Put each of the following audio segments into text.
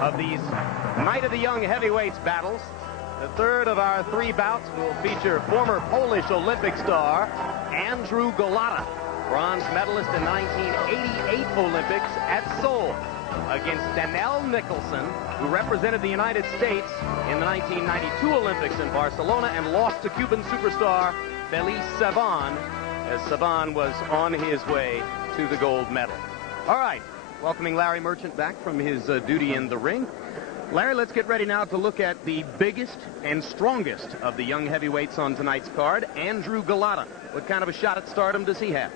of these Night of the Young Heavyweights battles. The third of our three bouts will feature former Polish Olympic star Andrew Golota, bronze medalist in 1988 Olympics at Seoul, against Danell Nicholson, who represented the United States in the 1992 Olympics in Barcelona and lost to Cuban superstar Felice Saban, as Saban was on his way to the gold medal. All right, welcoming Larry Merchant back from his duty in the ring. Larry, let's get ready now to look at the biggest and strongest of the young heavyweights on tonight's card, Andrew Golota. What kind of a shot at stardom does he have?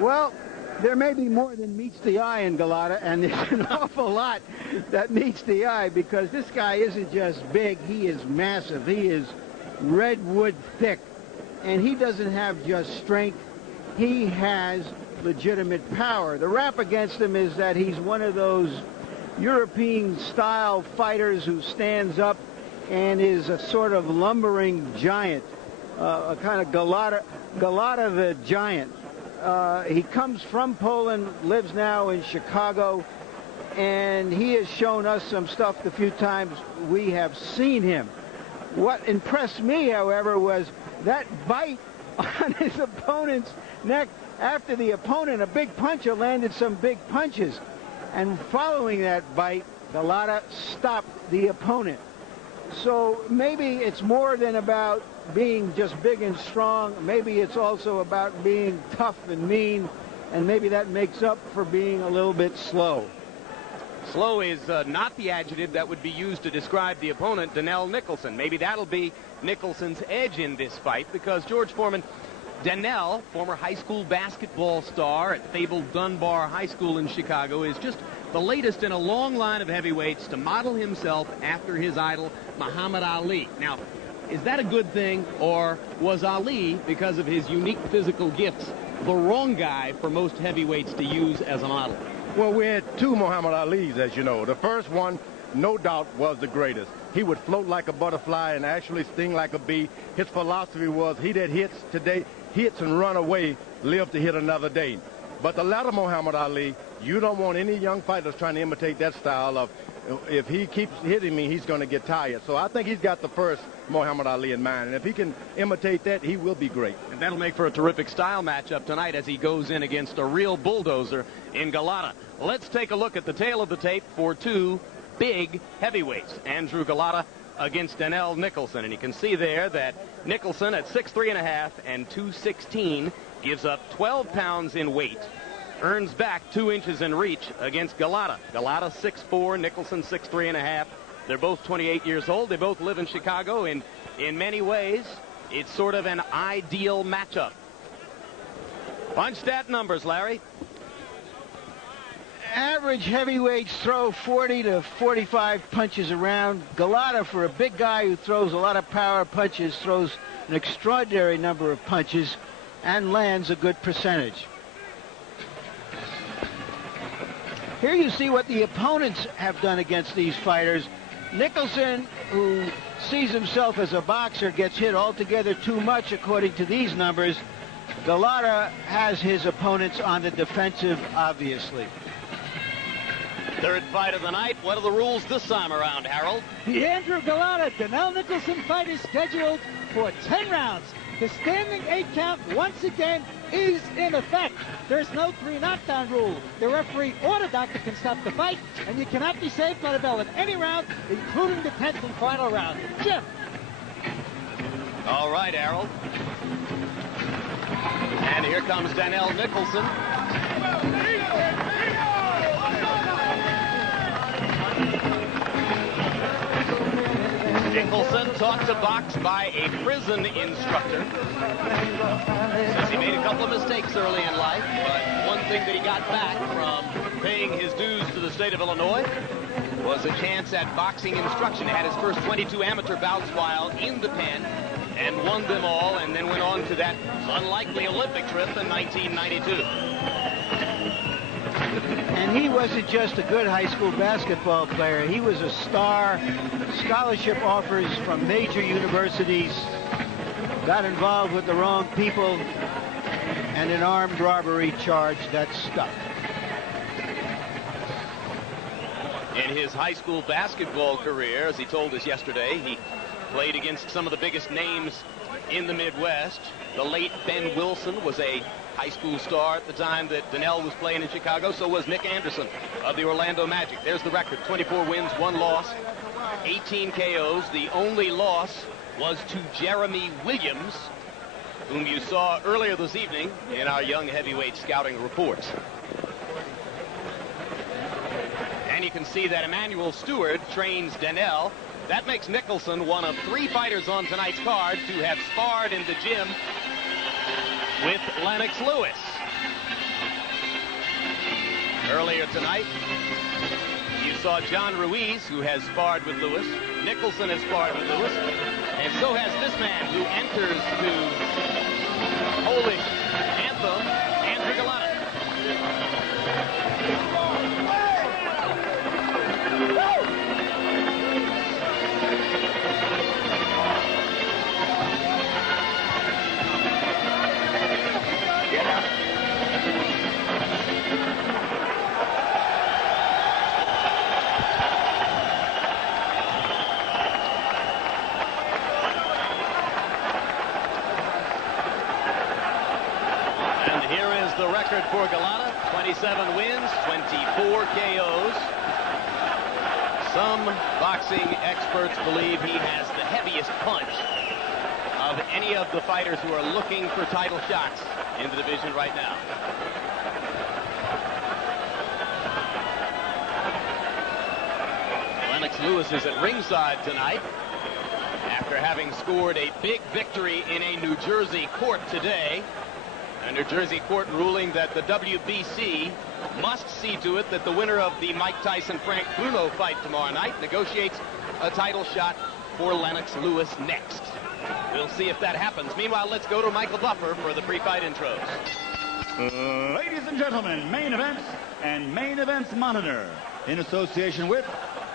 Well, there may be more than meets the eye in Golota, and there's an awful lot that meets the eye, because this guy isn't just big, he is massive. He is redwood thick, and he doesn't have just strength, he has legitimate power. The rap against him is that he's one of those European-style fighters who stands up and is a sort of lumbering giant, a kind of Golota the giant. He comes from Poland, lives now in Chicago, and he has shown us some stuff the few times we have seen him. What impressed me, however, was that bite on his opponent's neck after the opponent, a big puncher, landed some big punches. And following that bite, Golota stopped the opponent. So maybe it's more than about being just big and strong. Maybe it's also about being tough and mean, and maybe that makes up for being a little bit slow. Slow is not the adjective that would be used to describe the opponent, Danell Nicholson. Maybe that'll be Nicholson's edge in this fight, because George Foreman, Danell, former high school basketball star at fabled Dunbar High School in Chicago, is just the latest in a long line of heavyweights to model himself after his idol, Muhammad Ali. Now, is that a good thing, or was Ali, because of his unique physical gifts, the wrong guy for most heavyweights to use as a model? Well, we had two Muhammad Alis, as you know. The first one, no doubt, was the greatest. He would float like a butterfly and actually sting like a bee. His philosophy was, he that hits today, hits and run away, live to hit another day. But the latter Muhammad Ali, you don't want any young fighters trying to imitate that style of, if he keeps hitting me, he's going to get tired. So I think he's got the first Muhammad Ali in mind. And if he can imitate that, he will be great. And that'll make for a terrific style matchup tonight as he goes in against a real bulldozer in Golota. Let's take a look at the tail of the tape for two big heavyweights. Andrew Golota against Danell Nicholson. And you can see there that Nicholson at 6'3.5" and 216 gives up 12 pounds in weight. Earns back 2 inches in reach against Golota. Golota 6'4", Nicholson 6'3.5". They're both 28 years old. They both live in Chicago. In many ways, it's sort of an ideal matchup. Punch stat numbers, Larry. Average heavyweights throw 40 to 45 punches around. Golota, for a big guy who throws a lot of power punches, throws an extraordinary number of punches and lands a good percentage. Here you see what the opponents have done against these fighters. Nicholson, who sees himself as a boxer, gets hit altogether too much according to these numbers. Golota has his opponents on the defensive, obviously. Third fight of the night. What are the rules this time around, Harold? The Andrew Golota Danell Nicholson fight is scheduled for 10 rounds. The standing 8 count, once again, is in effect. There's no 3 knockdown rule. The referee or the doctor can stop the fight, and you cannot be saved by the bell in any round, including the 10th and final round. Jim. All right, Harold. And here comes Danell Nicholson. Nicholson taught to box by a prison instructor. Says he made a couple of mistakes early in life, but one thing that he got back from paying his dues to the state of Illinois was a chance at boxing instruction. He had his first 22 amateur bouts while in the pen and won them all, and then went on to that unlikely Olympic trip in 1992. And he wasn't just a good high school basketball player. He was a star. Scholarship offers from major universities. Got involved with the wrong people, and an armed robbery charge that stuck. in his high school basketball career. As he told us yesterday, he played against some of the biggest names in the Midwest. The late Ben Wilson was a high school star at the time that Danell was playing in Chicago. So was Nick Anderson of the Orlando Magic. There's the record: 24 wins, 1 loss, 18 KOs. The only loss was to Jeremy Williams, whom you saw earlier this evening in our young heavyweight scouting reports. And you can see that Emmanuel Stewart trains Danell. That makes Nicholson one of 3 fighters on tonight's card to have sparred in the gym with Lennox Lewis. Earlier tonight, you saw John Ruiz, who has sparred with Lewis. Nicholson has sparred with Lewis. And so has this man who enters to Polish anthem, Andrew Golota. The record for Golota: 27 wins, 24 KOs. Some boxing experts believe he has the heaviest punch of any of the fighters who are looking for title shots in the division right now. Lennox Lewis is at ringside tonight after having scored a big victory in a New Jersey court today. A New Jersey court ruling that the WBC must see to it that the winner of the Mike Tyson-Frank Bruno fight tomorrow night negotiates a title shot for Lennox Lewis next. We'll see if that happens. Meanwhile, let's go to Michael Buffer for the pre-fight intros. Ladies and gentlemen, main events and main events monitor in association with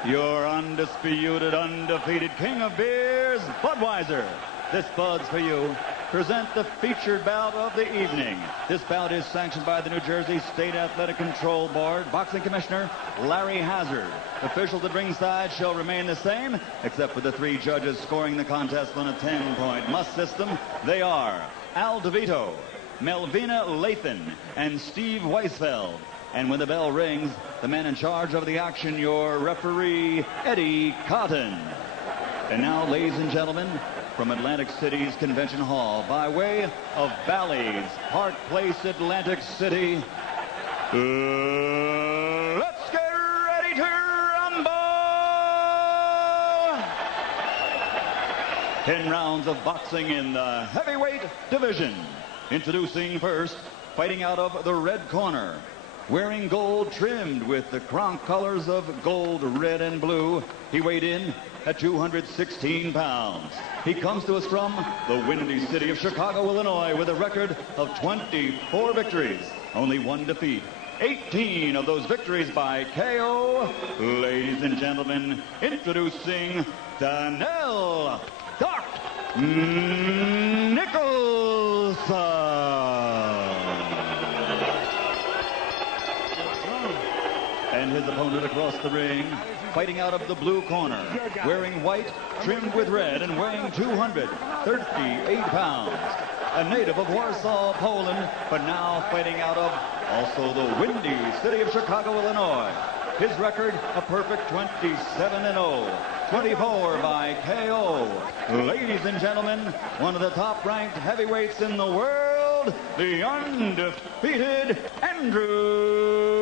your undisputed, undefeated king of beers, Budweiser. This Bud's for you. Present the featured bout of the evening. This bout is sanctioned by the New Jersey State Athletic Control Board. Boxing Commissioner Larry Hazard. Officials at ringside shall remain the same, except for the 3 judges scoring the contest on a 10-point must system. They are Al DeVito, Melvina Lathan, and Steve Weisfeld. And when the bell rings, the man in charge of the action, your referee, Eddie Cotton. And now, ladies and gentlemen, from Atlantic City's Convention Hall, by way of Bally's Park Place, Atlantic City, let's get ready to rumble! 10 rounds of boxing in the heavyweight division. Introducing first, fighting out of the red corner, wearing gold trimmed with the Kronk colors of gold, red, and blue. He weighed in at 216 pounds. He comes to us from the windy city of Chicago, Illinois, with a record of 24 victories, only 1 defeat. 18 of those victories by KO. Ladies and gentlemen, introducing Danell Nicholson. And his opponent across the ring, fighting out of the blue corner, wearing white, trimmed with red, and weighing 238 pounds. A native of Warsaw, Poland, but now fighting out of also the windy city of Chicago, Illinois. His record, a perfect 27-0, 24 by KO. Ladies and gentlemen, one of the top-ranked heavyweights in the world, the undefeated Andrew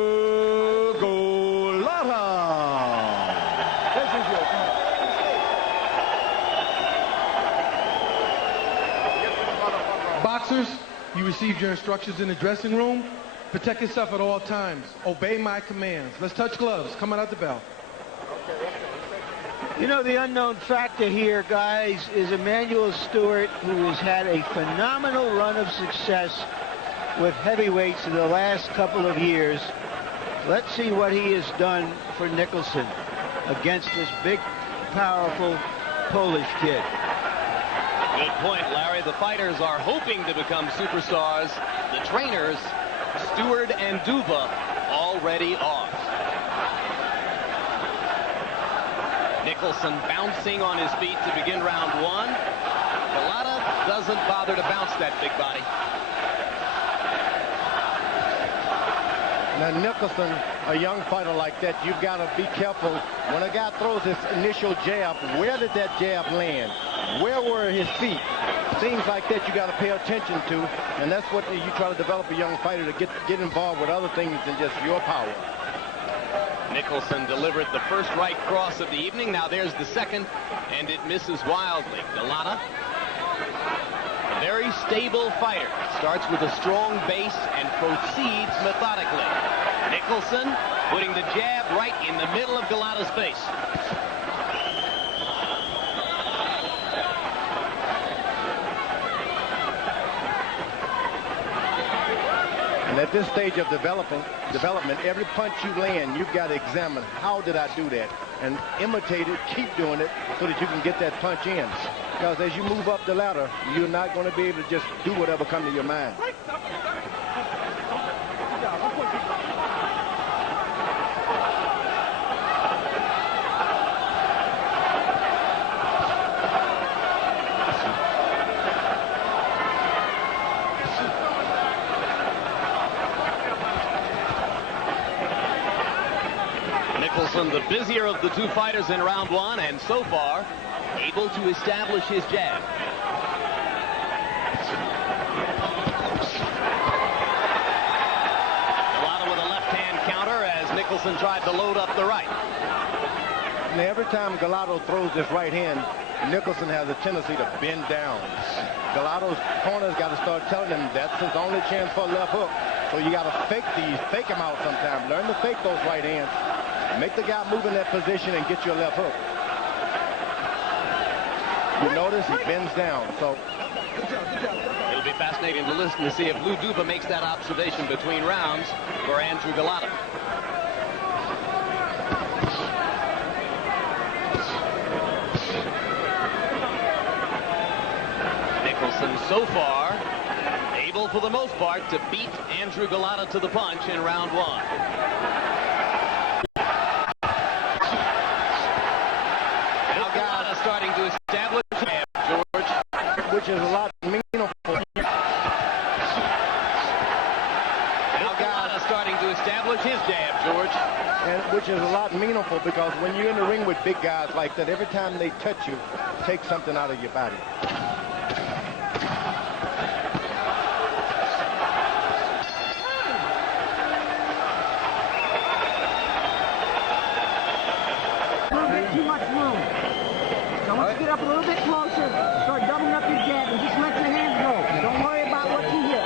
Golota. This is your Boxers, you received your instructions in the dressing room. Protect yourself at all times. Obey my commands. Let's touch gloves. Coming out the bell. You know, the unknown factor here, guys, is Emmanuel Stewart, who has had a phenomenal run of success with heavyweights in the last couple of years. Let's see what he has done for Nicholson against this big, powerful Polish kid. Good point, Larry. The fighters are hoping to become superstars. The trainers, Stewart and Duva, already off. Nicholson bouncing on his feet to begin round one. Golota doesn't bother to bounce that big body. Now, Nicholson, a young fighter like that, you've got to be careful. When a guy throws his initial jab, where did that jab land? Where were his feet? Things like that you got to pay attention to, and that's what you try to develop a young fighter to get involved with other things than just your power. Nicholson delivered the first right cross of the evening. Now there's the second, and it misses wildly. Golota, a very stable fighter, starts with a strong base and proceeds methodically. Nicholson putting the jab right in the middle of Golota's face. And at this stage of development, every punch you land, you've got to examine, how did I do that? And imitate it, keep doing it, so that you can get that punch in. Because as you move up the ladder, you're not going to be able to just do whatever comes to your mind. Nicholson, the busier of the two fighters in round one, and so far able to establish his jab. Golota with a left-hand counter as Nicholson tried to load up the right. Now, every time Golota throws this right hand, Nicholson has a tendency to bend down. Golota's corner's got to start telling him that's his only chance for a left hook. So you got to fake him out sometimes. Learn to fake those right hands. Make the guy move in that position and get your left hook. You notice he bends down. So it'll be fascinating to listen to see if Lou Duva makes that observation between rounds for Andrew Golota. Nicholson so far able for the most part to beat Andrew Golota to the punch in round one. Starting to establish jab, George, which is a lot meaningful. Now Golota starting to establish his jab, George, and which is a lot meaningful because when you're in the ring with big guys like that, every time they touch you, take something out of your body. Too much room. So once you get up a little bit closer, start doubling up your jab and just let your hands go. Don't worry about what you hit.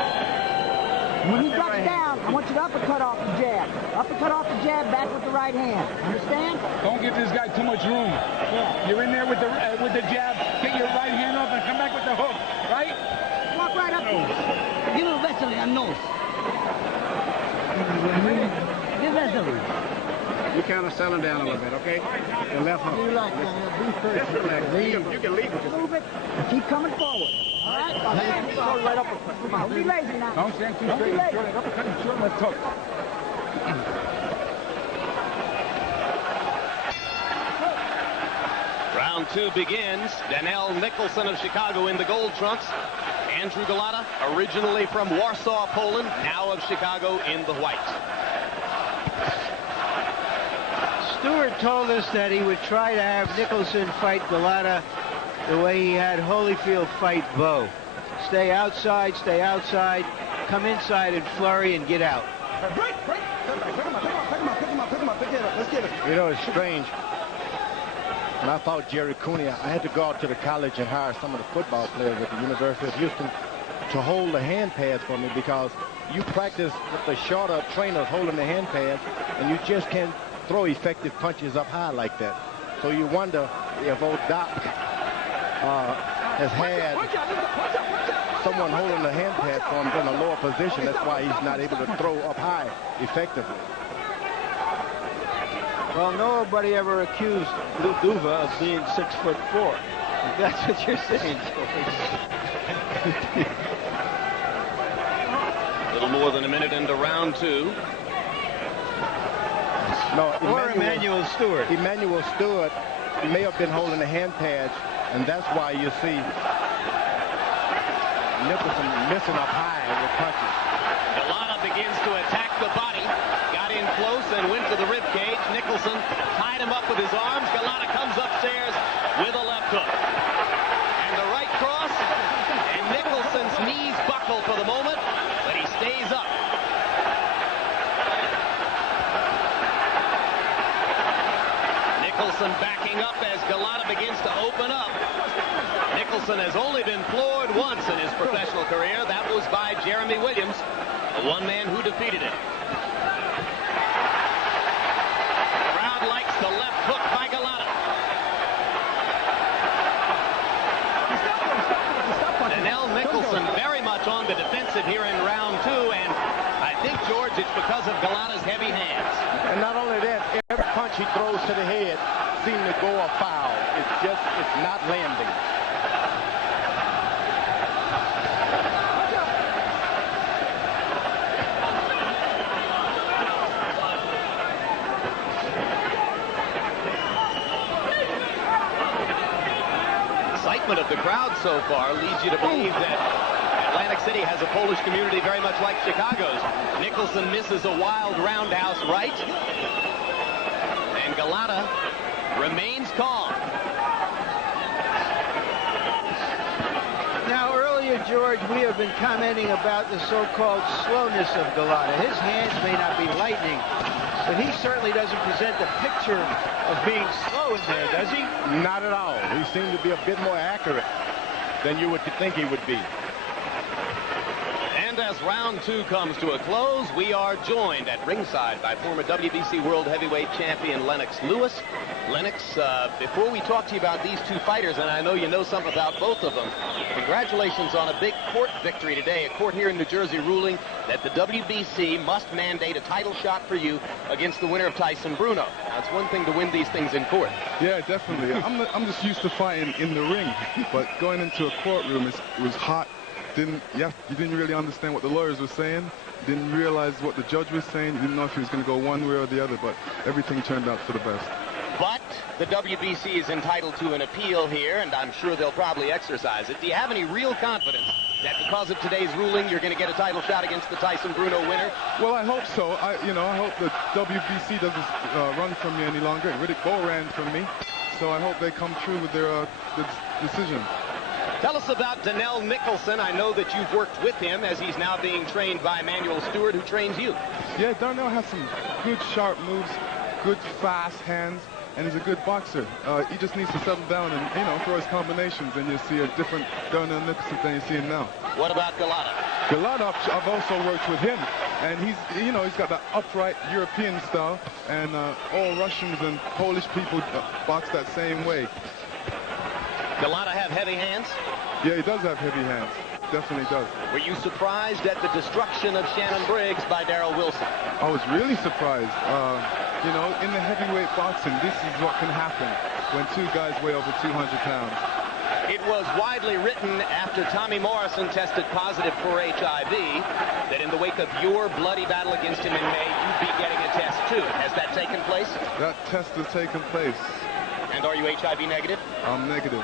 When he ducks down, I want you to uppercut off the jab. Uppercut off the jab back with the right hand. Understand? Don't give this guy too much room. Yeah. You're in there with the jab. Get your right hand up and come back with the hook. Right? Walk right up. Give him a vessel on nose. Give vessel. You kind of settle down a little bit, okay? Your left hook. Relax, Just relax. You can leave it. Move it and keep coming forward. All right? Go right up. Don't be lazy now. Don't stand too straight. Short, uppercut and short left hook. Round two begins. Danell Nicholson of Chicago in the gold trunks. Andrew Golota, originally from Warsaw, Poland, now of Chicago in the white. Stewart told us that he would try to have Nicholson fight Golota the way he had Holyfield fight Bo. Stay outside, come inside and flurry and get out. You know, it's strange. When I fought Jerry Cooney, I had to go out to the college and hire some of the football players at the University of Houston to hold the hand pads for me because you practice with the shorter trainers holding the hand pads and you just can't throw effective punches up high like that. So you wonder if old Doc has had someone holding the hand pad for him in a lower position. That's why he's not able to throw up high effectively. Well, nobody ever accused Lou Duva of being 6'4". If that's what you're saying, George. A little more than a minute into round two. No, Or Emmanuel Stewart. Emmanuel Stewart may have been holding the hand pads, and that's why you see Nicholson missing up high with punches. Golota begins to attack the body. Got in close and went to the rib cage. Nicholson tied him up with his arms. Golota comes upstairs with a left hook. And the right cross. And Nicholson's knees buckle for the moment, but he stays up. Nicholson backing up as Golota begins to open up. Nicholson has only been floored once in his professional career. That was by Jeremy Williams, the one man who defeated him. The crowd likes the left hook by Golota. Danell Nicholson very much on the defensive here in round 2, and I think, George, it's because of Golota's heavy hands. And not only that, every punch he throws to the head seems to go a foul. It's not landing. Excitement of the crowd so far leads you to believe that Atlantic City has a Polish community very much like Chicago's. Nicholson misses a wild roundhouse right. And Golota remains calm. Now, earlier, George, we have been commenting about the so-called slowness of Golota. His hands may not be lightning, but he certainly doesn't present the picture of being slow in there, does he? Not at all. He seemed to be a bit more accurate than you would think he would be. And as round 2 comes to a close, we are joined at ringside by former WBC World Heavyweight Champion Lennox Lewis. Lennox, before we talk to you about these two fighters, and I know you know something about both of them, congratulations on a big court victory today. A court here in New Jersey ruling that the WBC must mandate a title shot for you against the winner of Tyson Bruno. Now, it's one thing to win these things in court. Yeah, definitely. I'm just used to fighting in the ring, but going into a courtroom, it was hot. You didn't really understand what the lawyers were saying. Didn't realize what the judge was saying. You didn't know if he was going to go one way or the other, but everything turned out for the best. But the WBC is entitled to an appeal here, and I'm sure they'll probably exercise it. Do you have any real confidence that because of today's ruling, you're going to get a title shot against the Tyson Bruno winner? Well, I hope so. I hope the WBC doesn't run from me any longer. Riddick Bowe ran from me, so I hope they come through with their decision. Tell us about Danell Nicholson. I know that you've worked with him as he's now being trained by Emmanuel Stewart, who trains you. Yeah, Danell has some good sharp moves, good fast hands, and he's a good boxer. He just needs to settle down and, throw his combinations, and you'll see a different Danell Nicholson than you see him now. What about Golota? Golota, I've also worked with him, and he's got that upright European style, and all Russians and Polish people box that same way. Golota have heavy hands? Yeah, he does have heavy hands. Definitely does. Were you surprised at the destruction of Shannon Briggs by Darrell Wilson? I was really surprised. In the heavyweight boxing, this is what can happen when two guys weigh over 200 pounds. It was widely written after Tommy Morrison tested positive for HIV that in the wake of your bloody battle against him in May, you'd be getting a test too. Has that taken place? That test has taken place. And are you HIV negative? I'm negative.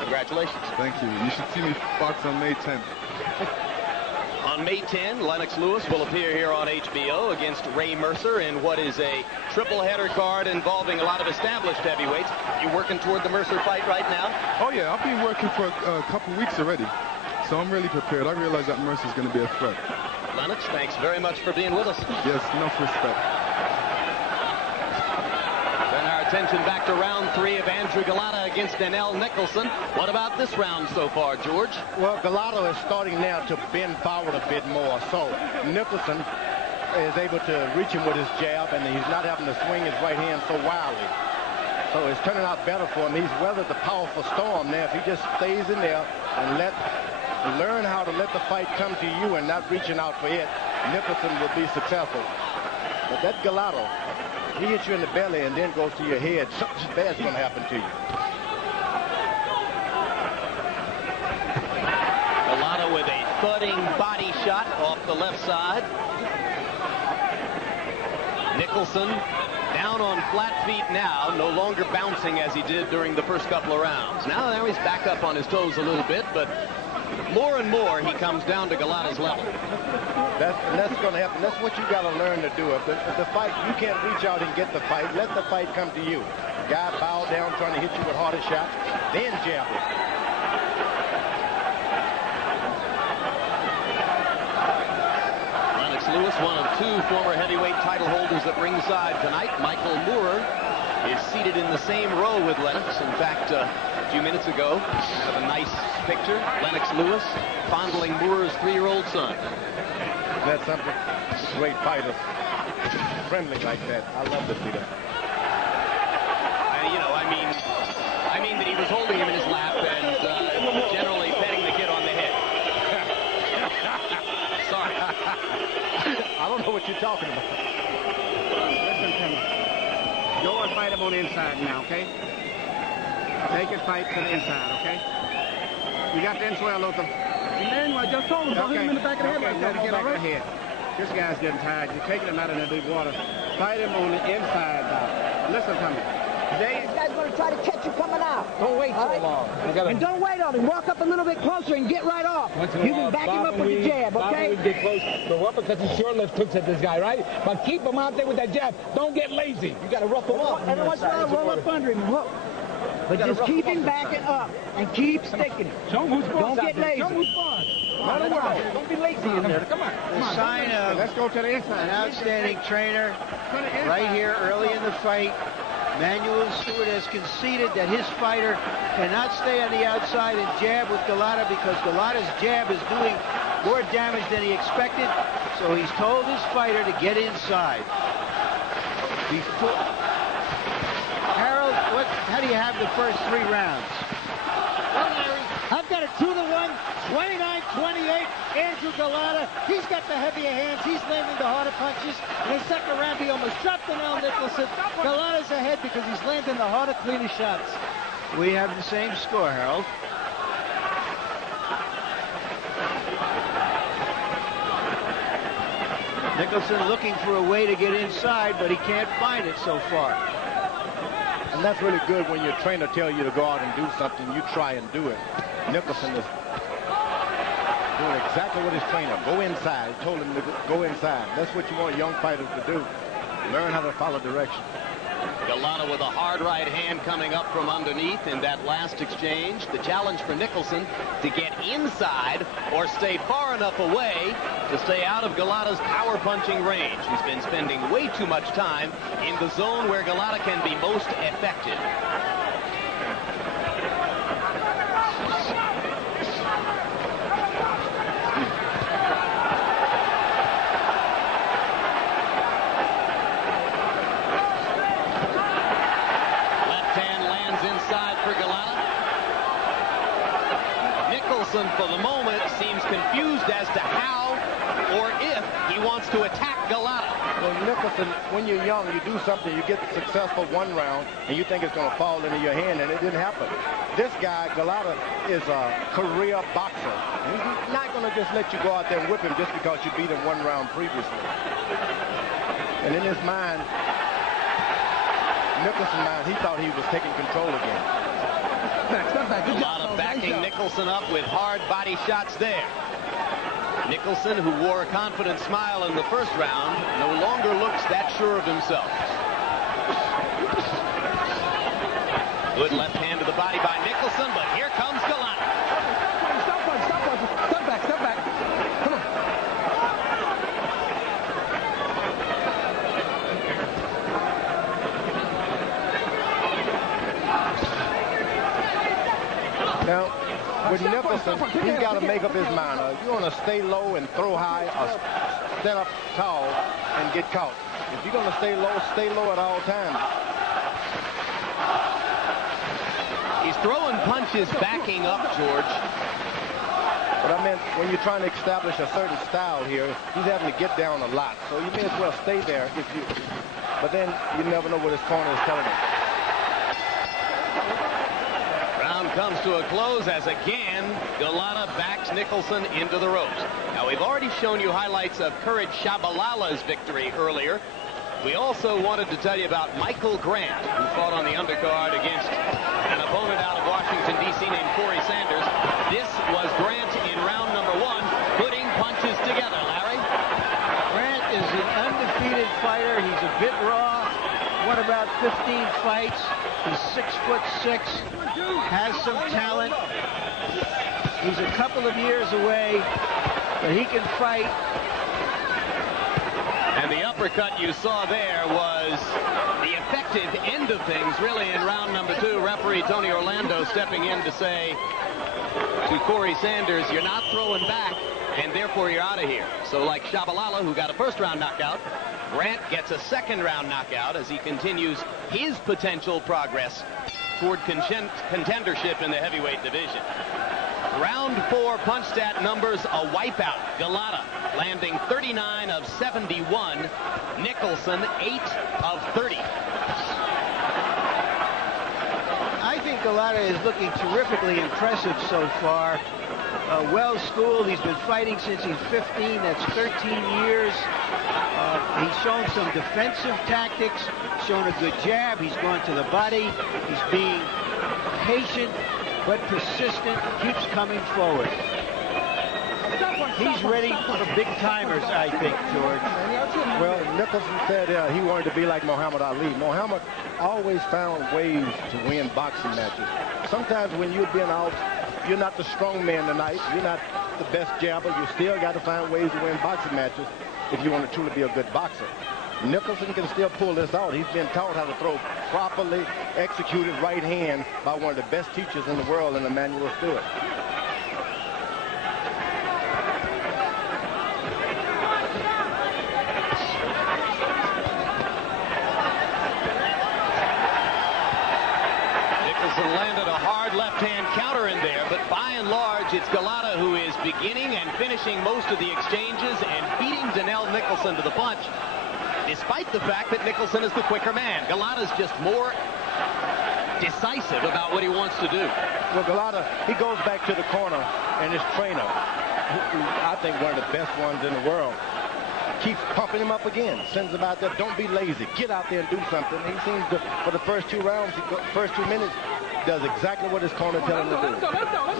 Congratulations. Thank you. You should see me box on May 10th. On May 10, Lennox Lewis will appear here on HBO against Ray Mercer in what is a triple-header card involving a lot of established heavyweights. You working toward the Mercer fight right now? Oh, yeah. I've been working for a couple weeks already, so I'm really prepared. I realize that Mercer's going to be a threat. Lennox, thanks very much for being with us. Yes, enough respect. Attention back to round 3 of Andrew Golota against Danell Nicholson. What about this round so far, George? Well, Golota is starting now to bend forward a bit more, so Nicholson is able to reach him with his jab, and he's not having to swing his right hand so wildly. So it's turning out better for him. He's weathered the powerful storm now. If he just stays in there and learn how to let the fight come to you and not reaching out for it, Nicholson will be successful. But that Golota, he hits you in the belly and then goes to your head. Something bad's going to happen to you. Golota with a thudding body shot off the left side. Nicholson down down on flat feet now, no longer bouncing as he did during the first couple of rounds. Now he's back up on his toes a little bit, but more and more he comes down to Golota's level. That's going to happen. That's what you got to learn to do. If the fight, you can't reach out and get the fight. Let the fight come to you. Guy bow down trying to hit you with harder shots, then jab it. Lewis, one of two former heavyweight title holders at ringside tonight. Michael Moorer is seated in the same row with Lennox. In fact, a few minutes ago, kind of a nice picture. Lennox Lewis fondling Moorer's 3-year-old son. That's something. Great fighters. Friendly like that. I love to see that. I mean that he was holding him in his lap and generally petting the kid on the head. Sorry. I don't know what you're talking about. Listen to me. Go and fight him on the inside now, okay? Take his fight to the inside, okay? You got the inside, Lothar. Man, I just told him, don't hit him in the back of the head like that again, all right? This guy's getting tired. You're taking him out in the deep water. Fight him on the inside now. Listen to me. This guy's going to try to catch you coming out. Don't wait so long. And don't wait on him. Walk up a little bit closer and get right off. You can back him up with the jab, okay? Get close. The uppercuts and short left hooks at this guy, right? But keep him out there with that jab. Don't get lazy. You got to rough him up. Every once in a while, roll up under him and hook. But just keep him backing up and keep sticking him. Show him who's boss. Don't get lazy. Show him who's boss. Don't be lazy in there. Come on. The sign of Let's go to the inside. an outstanding trainer right here early in the fight. Manuel Stewart has conceded that his fighter cannot stay on the outside and jab with Golota because Golota's jab is doing more damage than he expected. So he's told his fighter to get inside. Harold, how do you have the first 3 rounds? Well, Larry, I've got a 2-1, 29-28. Andrew Golota, he's got the heavier hands. He's landing the harder punches. In the second round, he almost dropped Danell Nicholson. Golota's ahead because he's landing the harder, cleaner shots. We have the same score, Harold. Nicholson looking for a way to get inside, but he can't find it so far. And that's really good when your trainer tells you to go out and do something, you try and do it. Nicholson is doing exactly what his trainer, go inside, told him to go inside. That's what you want young fighters to do. Learn how to follow direction. Golota with a hard right hand coming up from underneath in that last exchange. The challenge for Nicholson to get inside or stay far enough away to stay out of Golota's power punching range. He's been spending way too much time in the zone where Golota can be most effective. For the moment, seems confused as to how or if he wants to attack Golota. Well, Nicholson, when you're young, you do something, you get successful one round, and you think it's going to fall into your hand, and it didn't happen. This guy, Golota, is a career boxer. He's not going to just let you go out there and whip him just because you beat him one round previously. And in his mind, Nicholson's mind, he thought he was taking control again. Golota backing Nicholson up with hard body shots there. Nicholson, who wore a confident smile in the first round, no longer looks that sure of himself. Good left hand to the body by Nicholson, but here comes Golota. Stop back. Come on. Now, with Nicholson, he's got to make up his mind. You want to stay low and throw high, or stand up tall and get caught. If you're going to stay low at all times. He's throwing punches backing up, George. But I meant, when you're trying to establish a certain style here, he's having to get down a lot. So you may as well stay there if you. But then you never know what his corner is telling him. Comes to a close as again Golota backs Nicholson into the ropes. Now we've already shown you highlights of Courage Shabalala's victory earlier We also wanted to tell you about Michael Grant, who fought on the undercard against an opponent out of Washington, D.C. named Corey Sanders. This was Grant in round number 1, putting punches together. Larry? Grant is an undefeated fighter. He's a bit raw. Won about 15 fights. He's 6'6", has some talent. He's a couple of years away, but he can fight. And the uppercut you saw there was the effective end of things, really, in round number 2. Referee Tony Orlando stepping in to say to Corey Sanders, you're not throwing back, and therefore you're out of here. So like Shabalala, who got a first-round knockout, Grant gets a second-round knockout as he continues his potential progress toward contendership in the heavyweight division. Round 4 punch stat numbers, a wipeout. Golota landing 39 of 71. Nicholson 8 of 30. I think Golota is looking terrifically impressive so far. Well schooled. He's been fighting since he's 15. That's 13 years. He's shown some defensive tactics, shown a good jab. He's gone to the body. He's being patient but persistent, keeps coming forward. He's ready for the big timers, I think, George. Well, Nicholson said he wanted to be like Muhammad Ali. Muhammad always found ways to win boxing matches. Sometimes when you've been out, you're not the strong man tonight. You're not the best jabber. You still got to find ways to win boxing matches if you want to truly be a good boxer. Nicholson can still pull this out. He's been taught how to throw properly executed right hand by one of the best teachers in the world in Emmanuel Stewart. Nicholson landed a hard left-hand counter in there, but by and large, it's Golota who is beginning and finishing most of the exchanges and beating Danell Nicholson to the punch, despite the fact that Nicholson is the quicker man. Golota's just more decisive about what he wants to do. Well, Golota, he goes back to the corner, and his trainer, who I think one of the best ones in the world, keeps pumping him up again, sends him out there. Don't be lazy. Get out there and do something. He seems to, for the first 2 rounds, first 2 minutes, does exactly what his corner tells him to do.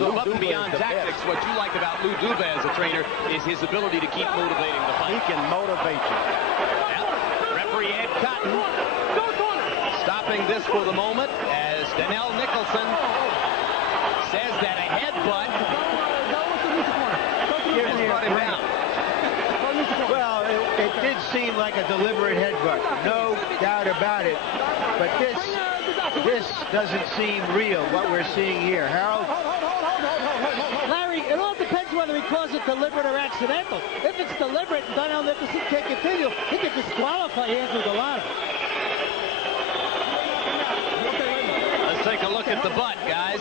So above and beyond tactics, what you like about Lou Duva as a trainer is his ability to keep motivating the fight. He can motivate you. Referee Ed Cotton stopping this for the moment as Danell Nicholson says that a headbutt brought him down. Well, it did seem like a deliberate headbutt, no doubt about it. But this doesn't seem real, what we're seeing here. Harold? Larry, it all depends whether he calls it deliberate or accidental. If it's deliberate and Danell Nicholson can't continue, he could disqualify Andrew Golota. Let's take a look at the butt, guys.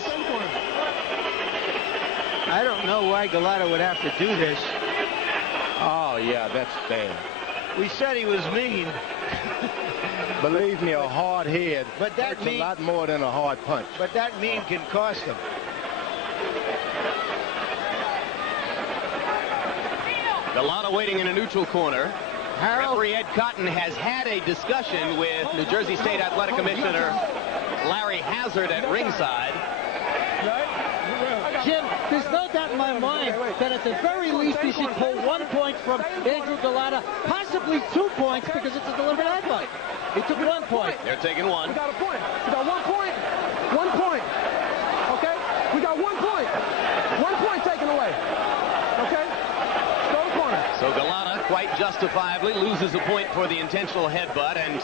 I don't know why Golota would have to do this. Oh, yeah, that's bad. We said he was mean. Believe me, a hard head but that hurts mean, a lot more than a hard punch. But that mean can cost him. Golota waiting in a neutral corner. Harold? Referee Ed Cotton has had a discussion with New Jersey State Athletic Commissioner Larry Hazard at ringside. Jim, there's no doubt in my mind that at the very least he should pull 1 point from Andrew Golota, possibly 2 points because it's a deliberate headbutt. He took 1 point. They're taking 1. We got a point. We got 1 point. 1 point. Okay? We got 1 point. 1 point taken away. Okay? Go to the corner. So Golota, quite justifiably, loses a point for the intentional headbutt. And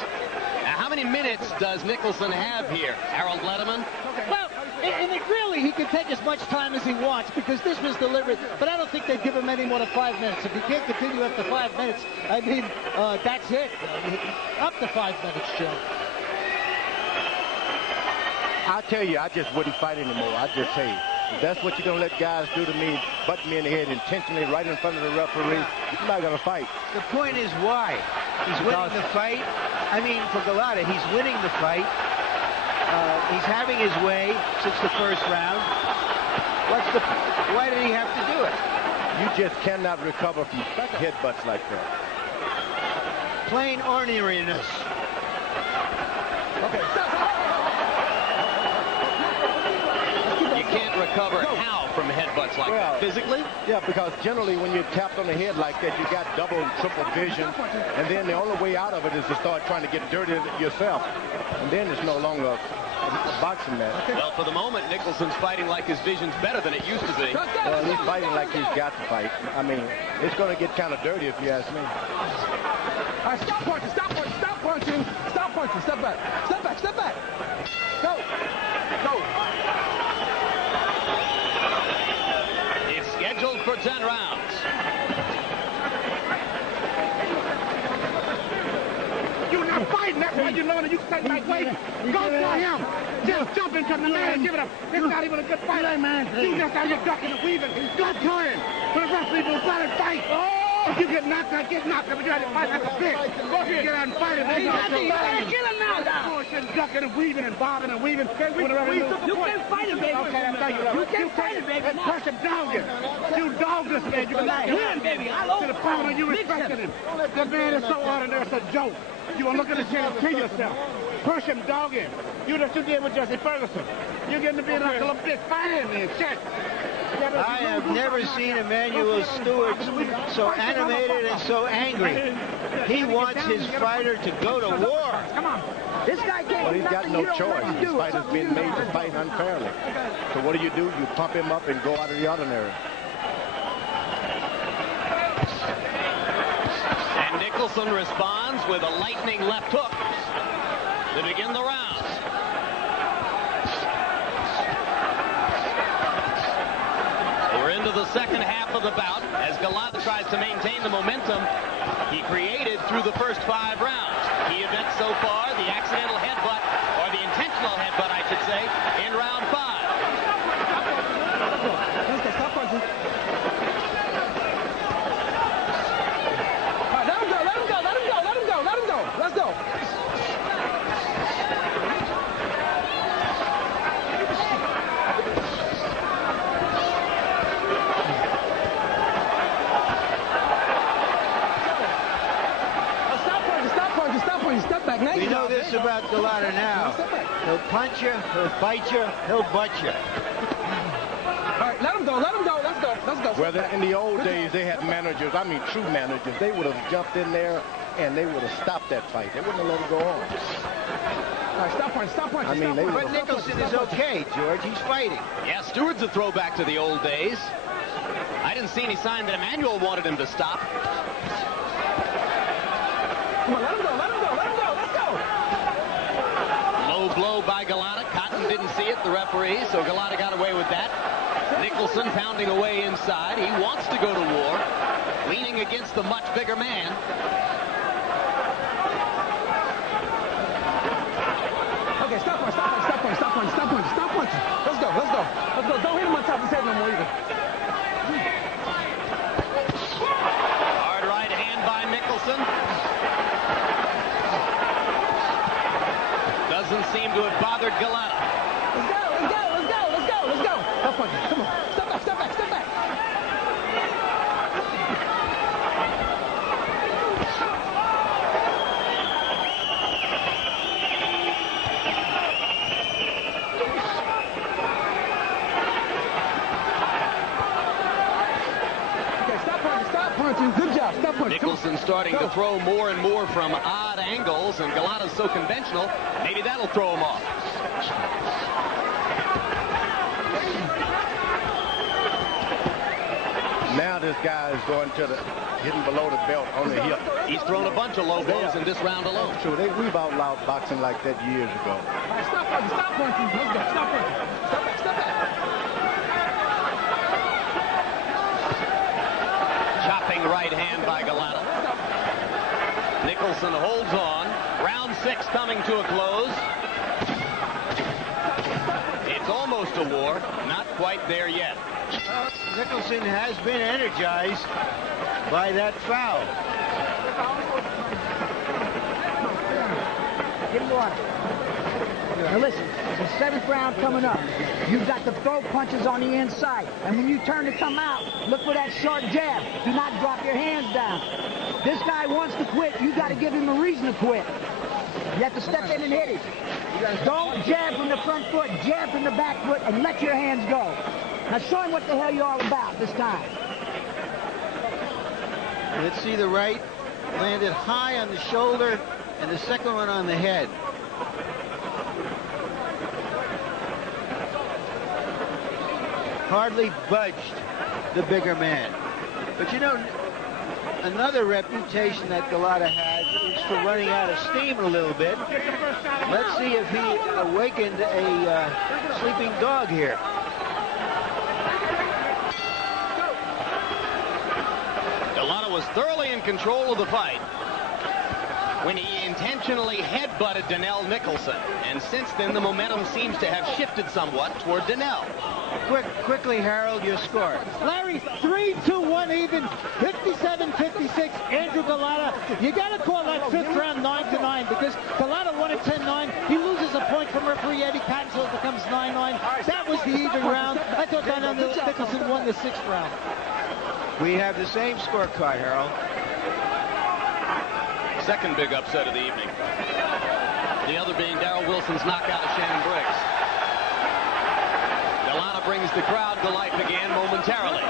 how many minutes does Nicholson have here? Harold Letterman? Well, and really, he can take as much time as he wants because this was deliberate, but I don't think they'd give him any more than 5 minutes. If he can't continue after 5 minutes, I mean, that's it. Up to 5 minutes, Joe. I tell you, I just wouldn't fight anymore. I just say, if that's what you're going to let guys do to me, butt me in the head intentionally right in front of the referee, I'm not going to fight. The point is why? He's winning the fight. I mean, for Golota, he's winning the fight. He's having his way since the first round. Why did he have to do it? You just cannot recover from headbutts like that. plain orneriness. Okay, You can't recover how from headbutts like that? Physically? Yeah, because generally when you're tapped on the head like that, you got double, triple vision, and then the only way out of it is to start trying to get dirty yourself, and then it's no longer a boxing match. Well, for the moment, Nicholson's fighting like his vision's better than it used to be. Well, he's fighting like he's got to fight. I mean, it's going to get kind of dirty if you ask me. all right, stop punching, stop punching, stop punching, stop punching, step back, step back, step back. Go, go. It's scheduled for 10 rounds. You're not fighting. That's why you know that you can take my weight. Go for him. Just jump into the man and give it up. It's not even a good fight. You just out here ducking and weaving. Go to him. The referee will let it fight. If you get knocked out, get knocked out. But you have to fight like a bitch. Go ahead, get out and fight it. You gotta kill him now. Bullshit, ducking and weaving and bobbing and weaving. You can't fight him, baby. Okay, I'm telling you. You can't fight him, baby. Push him down here. You dog this man. You can him, baby. To the point where you respected him. That man is so ordinary, it's a joke. You want to look at the chair and kill yourself. Push him, dog him. You just did with Jesse Ferguson. You're getting to be like a little bitch. Fight him, man. Shit. I have never seen Emmanuel Stewart so animated and so angry. He wants his fighter to go to war. Come on. This guy can't Well, he's got no choice. This This fight has been made to fight unfairly. So what do? You pump him up and go out of the ordinary. And Nicholson responds with a lightning left hook to begin the round. We're into the second half of the bout as Golota tries to maintain the momentum he created through the first 5 rounds. Key event so far, the accidental headbutt, or the intentional headbutt, I should say, in round 5. Stop punching. All right, let him go, let him go, let him go, let him go, let him go. Let's go. Step back. Now We know this about Golota now. He'll punch you, he'll bite you, he'll butt you. All right, let him go, let him go. Let's go, let's go. Well, in the old days, they had managers, I mean true managers. They would have jumped in there and they would have stopped that fight. They wouldn't have let it go on. All right, stop punching, stop punching. I mean, they But Nicholson is okay, George. He's fighting. Yeah, Stewart's a throwback to the old days. I didn't see any sign that Emmanuel wanted him to stop. Come on, let him go, let him go, let him go. Let's go. Low blow by Golota. Cotton didn't see it, the referee, so Golota got away with that. Nicholson pounding away inside. He wants to go to war, leaning against the much bigger man. Okay, stop punching, stop punching, stop punching, stop punching, stop punching, stop punching. Let's go, let's go, let's go. Don't hit him on top of his head no more either. Hard right hand by Nicholson. Doesn't seem to have bothered Golota. Let's go, let's go, let's go, let's go, let's go. Stop punching, come on. Step back, step back, step back. Okay, stop punching, stop punching. Good job, stop punching. Nicholson starting to throw more and more from odd angles, and Golota's so conventional, maybe that'll throw him off. Now this guy is going to the, hitting below the belt on the hip. He's thrown a bunch of low blows in this round alone. So we've outlawed boxing like that years ago. All right, stop punching, stop punching. Let's go, stop punching. Step back, step back. Chopping right hand by Golota. Nicholson holds on. Round 6 coming to a close. It's almost a war. Not quite there yet. Nicholson has been energized by that foul. Give him water. Now listen, it's the 7th round coming up. You've got to throw punches on the inside. And when you turn to come out, look for that short jab. Do not drop your hands down. This guy wants to quit. You got to give him a reason to quit. You have to step in and hit him. Don't jab from the front foot, jab from the back foot, and let your hands go. Now show him what the hell you're all about this time. Let's see the right landed high on the shoulder and the second one on the head. Hardly budged the bigger man. But you know, another reputation that Golota has is for running out of steam a little bit. Let's see if he awakened a sleeping dog here. Golota was thoroughly in control of the fight when he intentionally headbutted Danell Nicholson. And since then, the momentum seems to have shifted somewhat toward Danell. Quickly, Harold, your score. Larry, 3-2-1 even, 57-56. Andrew Golota, you got to call that 5th round 9-9 because Golota won at 10-9. He loses a point from referee Eddie Patton, so it becomes 9-9. That was the even round. I thought Danell Nicholson won the 6th round. We have the same scorecard, Harold. Second big upset of the evening. The other being Darrell Wilson's knockout of Shannon Briggs. Golota brings the crowd to life again momentarily.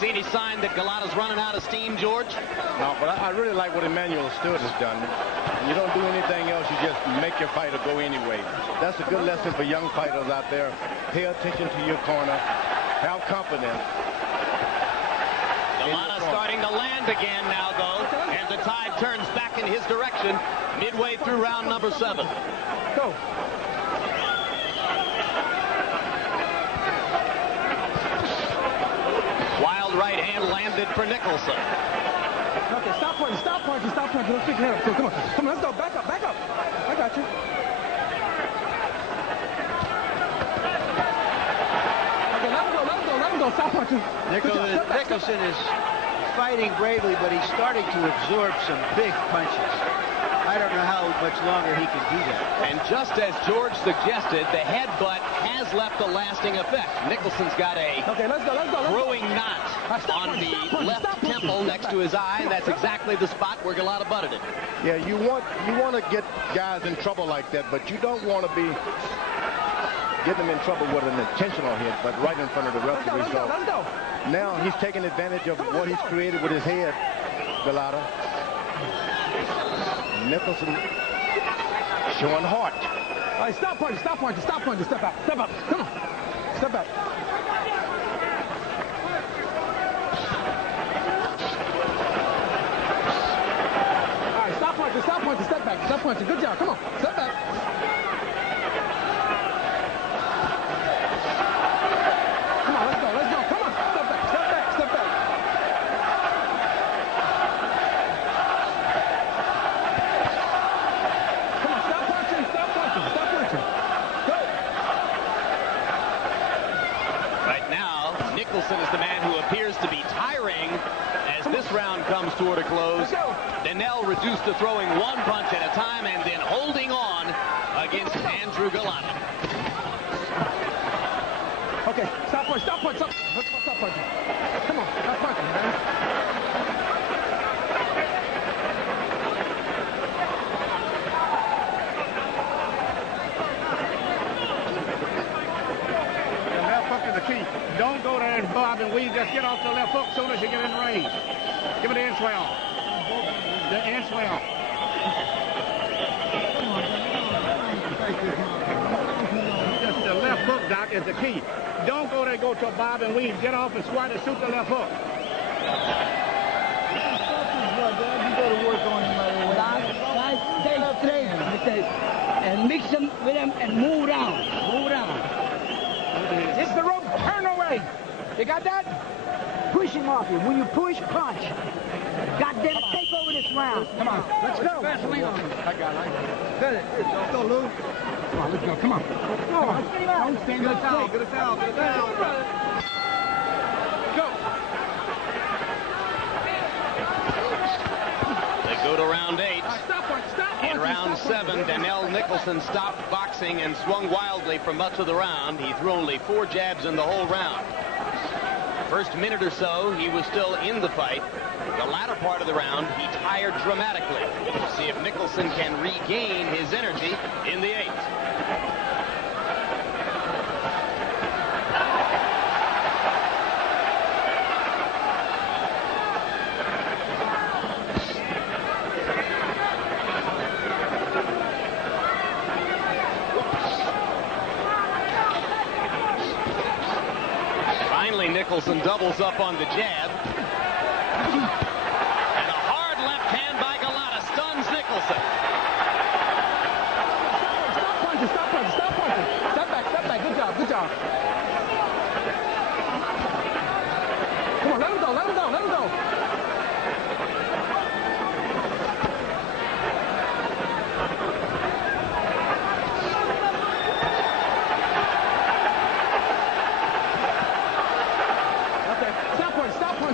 See any sign that Golota's running out of steam, George? No, but I really like what Emmanuel Stewart has done. You don't do anything else, you just make your fighter go anyway. That's a good lesson for young fighters out there. Pay attention to your corner. Have confidence. Golota starting to land again now, though, and the tide turns back in his direction midway through round number 7. Go. Wild right hand landed for Nicholson. Okay, stop punching, stop punching, stop punching. Let's pick your head up. Come on, come on, let's go. Back up, back up. I got you. Okay, let him go, stop punching. Nicholson is fighting bravely, but he's starting to absorb some big punches. I don't know how much longer he can do that. And just as George suggested, the headbutt has left a lasting effect. Nicholson's got a growing knot on the left temple next to his eye, and that's exactly the spot where Golota butted it. Yeah, you want to get guys in trouble like that, but you don't want to be getting them in trouble with an intentional hit, but right in front of the referee. Let's go. Now he's taking advantage of what he's created with his head, Golota. Nicholson showing heart. All right, stop punching, step out, come on, step out. All right, stop punching, step back, good job, come on, step back. Come on, let's go, come on, step back. Nicholson is the man who appears to be tiring as this round comes toward a close. Danell reduced to throwing one punch at a time and then holding on against Andrew Golota. Okay, stop punching. Stop punching. Come on, stop punching, man. Don't go there and bob and weave. Just get off the left hook as soon as you get in range. Give it the in-swell. The in-swell. Just the left hook, Doc, is the key. Don't go there and go to a bob and weave. Get off and swat and shoot the left hook. You go to work on him right away. Stay straight and mix them with him and move down. It's the rope. Turn away. You got that? Push him off you. When you push, punch. God damn it, take over this round. Come on, let's go. I got it. Good. Let's go, Lou. Come on, let's go. Come on. Don't stand Get a foul. Get a foul. The Go to round 8. Stop. In round 7, Danell Nicholson stopped boxing and swung wildly for much of the round. He threw only 4 jabs in the whole round. First minute or so, he was still in the fight. The latter part of the round, he tired dramatically. We'll see if Nicholson can regain his energy in the 8th. Nicholson doubles up on the jab. And a hard left hand by Golota stuns Nicholson. Stop punching. Step back. Good job. Come on, let him go.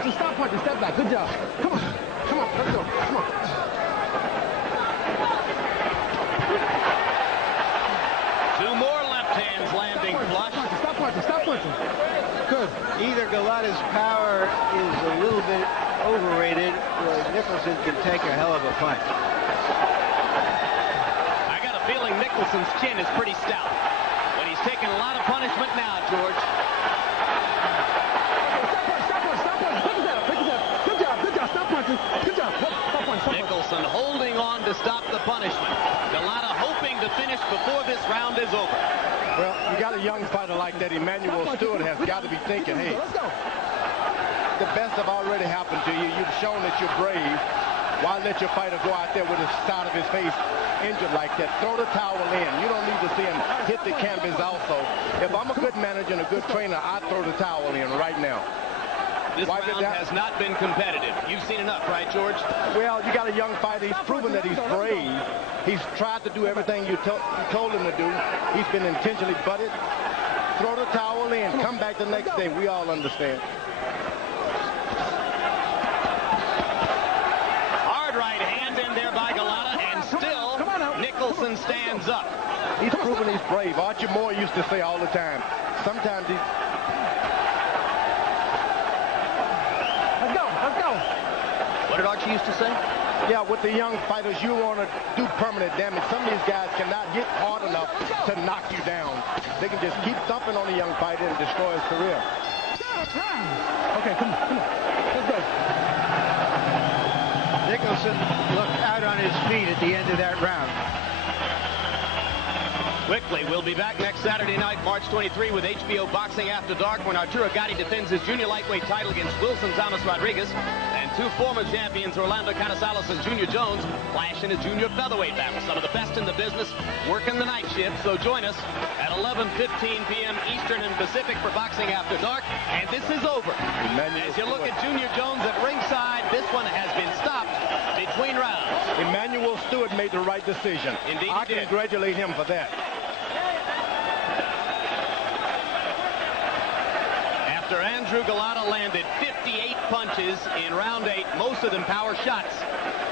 Stop punching. Step back. Good job. Come on. Let's go. Come on. Two more left hands landing flush. Stop punching. Good. Either Golota's power is a little bit overrated, or Nicholson can take a hell of a punch. I got a feeling Nicholson's chin is pretty stout, but he's taking a lot of punishment now, George. Good job. Nicholson holding on to stop the punishment. Golota hoping to finish before this round is over. Well, you got a young fighter like that. Emmanuel Stewart has got to be thinking, hey, the best have already happened to you. You've shown that you're brave. Why let your fighter go out there with the side of his face injured like that? Throw the towel in. You don't need to see him hit the canvas also. If I'm a good manager and a good trainer, I'd throw the towel in right now. This round has not been competitive. You've seen enough, right, George? Well, you got a young fighter. He's proven that he's brave. He's tried to do everything you told him to do. He's been intentionally butted. Throw the towel in. Come back the next day. We all understand. Hard right hand in there by Golota, and still Nicholson stands up. He's proven he's brave. Archie Moore used to say all the time, sometimes he's... What did Archie used to say? Yeah, with the young fighters, you want to do permanent damage. Some of these guys cannot hit hard enough to knock you down. They can just keep thumping on a young fighter and destroy his career. Okay, come on. Let's go. Nicholson looked out on his feet at the end of that round. Quickly, we'll be back next Saturday night, March 23, with HBO Boxing After Dark, when Arturo Gatti defends his junior lightweight title against Wilson Thomas Rodriguez, and two former champions, Orlando Canizalos and Junior Jones, clash in a junior featherweight battle. Some of the best in the business working the night shift, so join us at 11:15 p.m. Eastern and Pacific for Boxing After Dark, and this is over. As you look at Junior Jones at ringside, this one has been stopped between rounds. Emmanuel Stewart made the right decision. Indeed, I congratulate him for that. After Andrew Golota landed 58 punches in round 8, most of them power shots,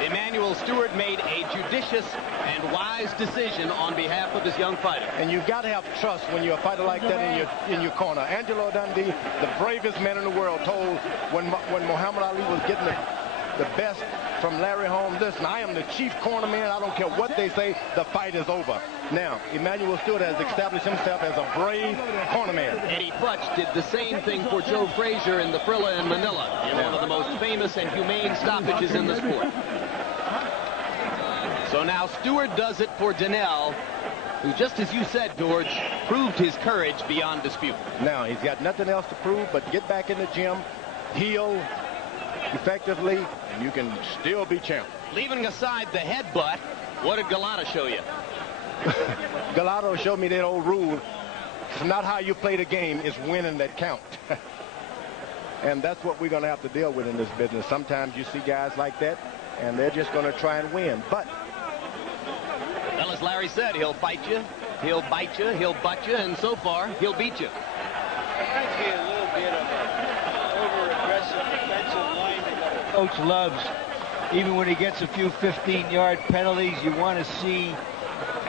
Emmanuel Stewart made a judicious and wise decision on behalf of his young fighter. And you've got to have trust when you're a fighter like that in your corner. Angelo Dundee, the bravest man in the world, told when Muhammad Ali was getting the best from Larry Holmes, listen, I am the chief corner man. I don't care what they say. The fight is over. Now, Emmanuel Stewart has established himself as a brave corner man. Eddie Futch did the same thing for Joe Frazier in the Frilla in Manila, in one of the most famous and humane stoppages in the sport. So now Stewart does it for Danell, who, just as you said, George, proved his courage beyond dispute. Now, he's got nothing else to prove but get back in the gym, heal effectively, and you can still be champ. Leaving aside the headbutt, what did Golota show you? Golota showed me that old rule. It's not how you play the game, it's winning that count. And that's what we're going to have to deal with in this business. Sometimes you see guys like that, and they're just going to try and win. But, well, as Larry said, he'll fight you, he'll bite you, he'll butt you, and so far, he'll beat you. Might be a little bit of an over-aggressive defensive line that coach loves. even when he gets a few 15-yard penalties, you want to see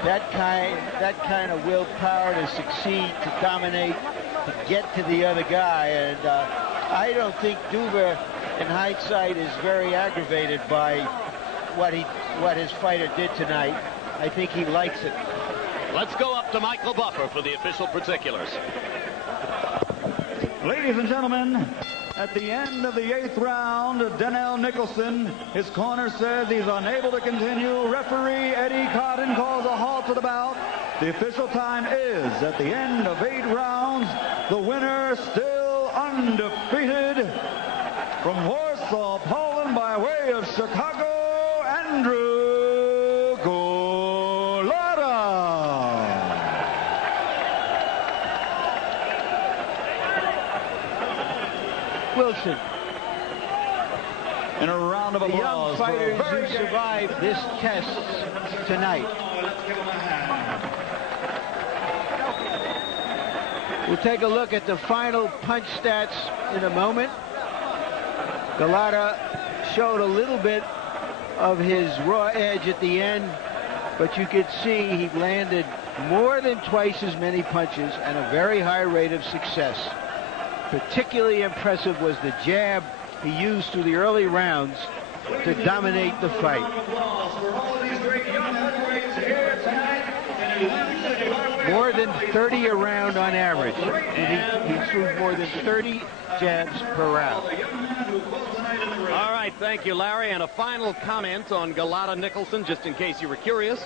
that kind of willpower to succeed, to dominate, to get to the other guy. And I don't think Duva, in hindsight, is very aggravated by what his fighter did tonight. I think he likes it. Let's go up to Michael Buffer for the official particulars. Ladies and gentlemen, at the end of the 8th round, Danell Nicholson, his corner says he's unable to continue. Referee Eddie Cotton calls a halt to the bout. The official time is, at the end of 8 rounds, the winner still undefeated from Warsaw, Poland, by way of Chicago, Andrew Golota. Wilson. In a round of applause. The young fighters who survived this test tonight. We'll take a look at the final punch stats in a moment. Golota showed a little bit of his raw edge at the end, but you could see he landed more than twice as many punches and a very high rate of success. Particularly impressive was the jab he used through the early rounds to dominate the fight. More than 30 a round on average. And he threw more than 30 jabs per round. All right, thank you, Larry. And a final comment on Golota Nicholson, just in case you were curious.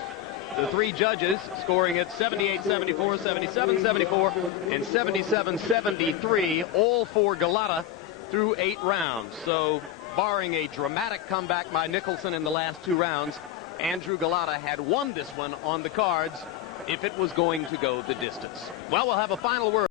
The 3 judges scoring at 78-74, 77-74, and 77-73, all for Golota through 8 rounds. So, barring a dramatic comeback by Nicholson in the last 2 rounds, Andrew Golota had won this one on the cards if it was going to go the distance. Well, we'll have a final word.